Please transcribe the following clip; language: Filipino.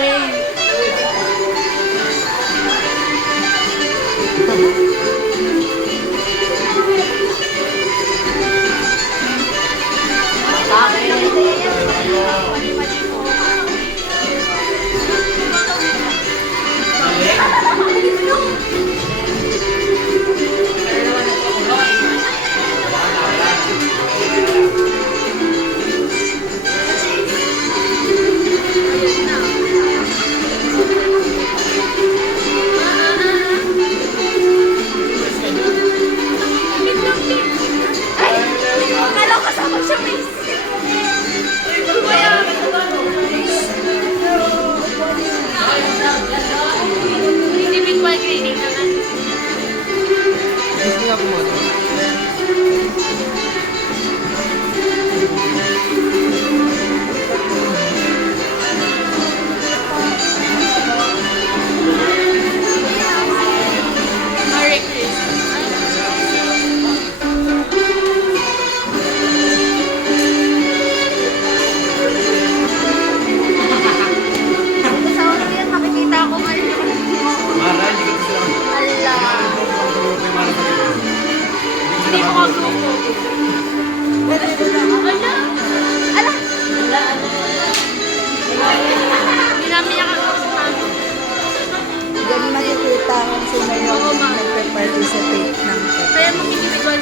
rin. Kala ko kasama siya, miss. Individual grading naman. Gusto nga pumunta. Merry Christmas. Sa ulo yan, makikita ko ngayon. Mara, hindi ka gusto lang. Ala. Mara, Hindi mo ka grupo. Ala. Ala. Hindi namin niya kagrupo. Diyan makikita kung sino yung Oo, ma'am. nagpe-participate ng Kaya mag-individual